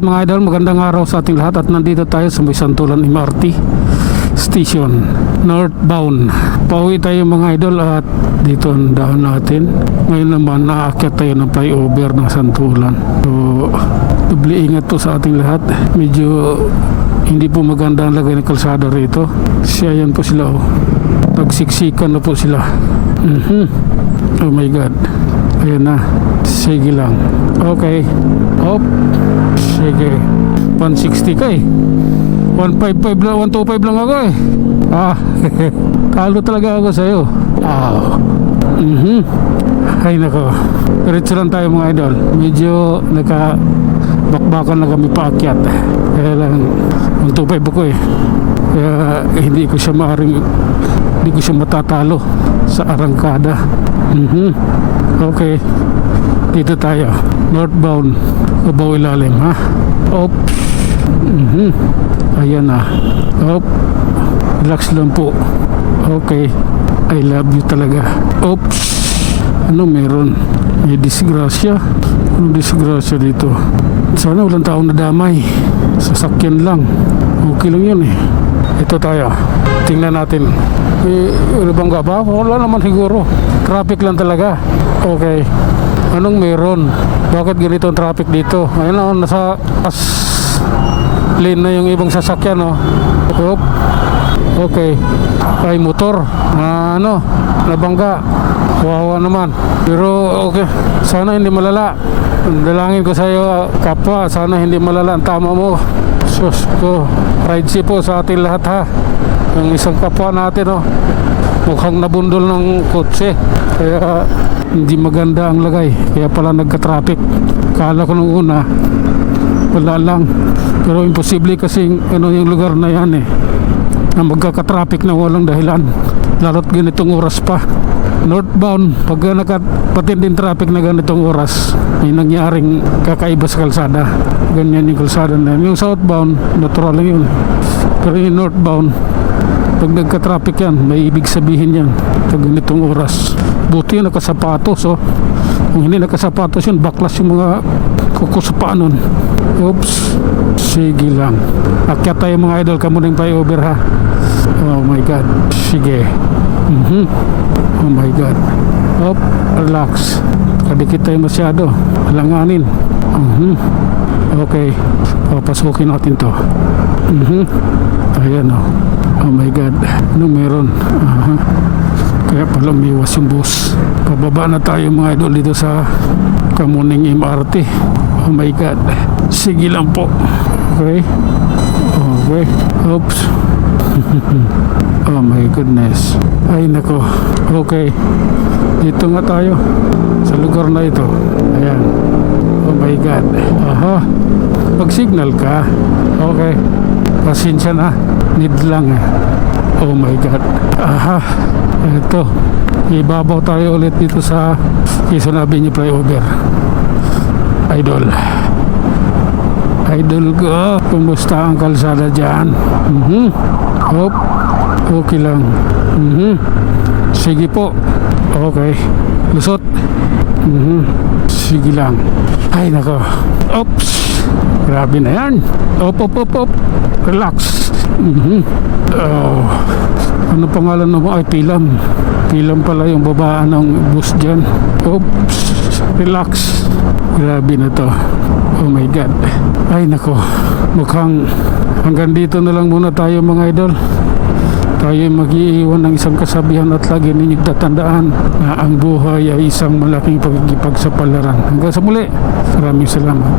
Alright mga idol, magandang araw sa ating lahat at nandito tayo sa may Santulan MRT Station, northbound. Pauwi tayo mga idol at dito ang daan natin. Ngayon naman naakyat tayo ng flyover ng Santulan. So, doble ingat po sa ating lahat. Medyo hindi po maganda ang lagay ng kalsada rito. Siya yan po sila oh. Nagsiksikan na po sila. Oh my god. Ayan na. Sige lang. Okay. Hop. Sige. 160 ka eh. 155 lang, 125 lang ako eh. Talo talaga ako sa'yo. Ay nako. Diretso lang tayo mga idol. Medyo bakbakan na kami paakyat. Kaya lang 125 ako eh. Kaya hindi ko siya matatalo sa arangkada. Okay. Dito tayo. Northbound. Ubaw ilalim ha. Oops. Ayan na. Op. Relax lang po. Okay. I love you talaga. Oops. Ano meron? May disgrasya. Anong disgrasya dito? Sana walang taong nadamay. Sasakyan lang. Okay lang yun eh. Ito tayo. Tingnan natin. Ano bang gaba? Wala naman siguro. Traffic lang talaga. Okay. Anong meron? Bakit ganito ang traffic dito? Ayun na, nasa lane na yung ibang sasakyan oh. Oop. Okay. Ay motor. Nabangga. Wawa naman. Pero okay. Sana hindi malala. Dalangin ko sa iyo kapwa. Sana hindi malala ang tama mo. Sus ko. Ride safe po sa ating lahat ha. Yung isang kapwa natin oh. Mukhang nabundol ng kotse. Kaya hindi maganda ang lagay. Kaya pala nagka-traffic. Kala ko nung una wala lang. Pero imposible kasi yung lugar na yan eh. Na magkaka-traffic na walang dahilan. Lalo't ganitong oras pa. Northbound, pag nakapatinding traffic na ganitong oras, may nangyaring kakaiba sa kalsada. Ganyan yung kalsada na yun. Yung southbound, natural lang yun. Pero yung northbound, pag nagka-traffic yan, may ibig sabihin yan. Pag ganitong oras. Buti yung nakasapatos oh. Kung hindi nakasapatos yun, baklas yung mga kukusapaan nun. Oops. Sige lang. Akyat tayo mga idol, kamuning flyover ha. Oh my god. Sige. Oh my god. Hop. Relax. Kadikit tayo masyado. Alanganin. Okay. Papasukin natin to. Ayan oh. Oh my god. Anong meron? Kaya pala umiwas yung bus. Pababa na tayo mga idol dito sa Kamuning MRT. Oh my god. Sige lang po. Okay. Okay. Oops. Oh my goodness. Ay nako. Okay. Dito nga tayo sa lugar na ito. Ayan. Oh my god. Pag-signal ka. Okay. Pasensya na. Need lang eh. Oh my god. Ito. Ibabaw tayo ulit dito sa Quezon Avenue flyover. Idol ko. Kumusta ang kalsada dyan? Hop. Okay lang. Sige po. Okay. Lusot. Sige lang. Ay nako. Oops. Grabe na yan. Op. Relax. Ano pangalan mo? Ay Pilam. Pilam pala yung babaan ng bus dyan. Oops. Relax. Grabe na to. Oh my god. Ay nako. Mukhang hanggang dito na lang muna tayo mga idol. Tayo mag-iiwan ng isang kasabihan at lagi ninyong tatandaan na ang buhay ay isang malaking pagkikipagsapalaran. Hanggang sa muli. Maraming salamat.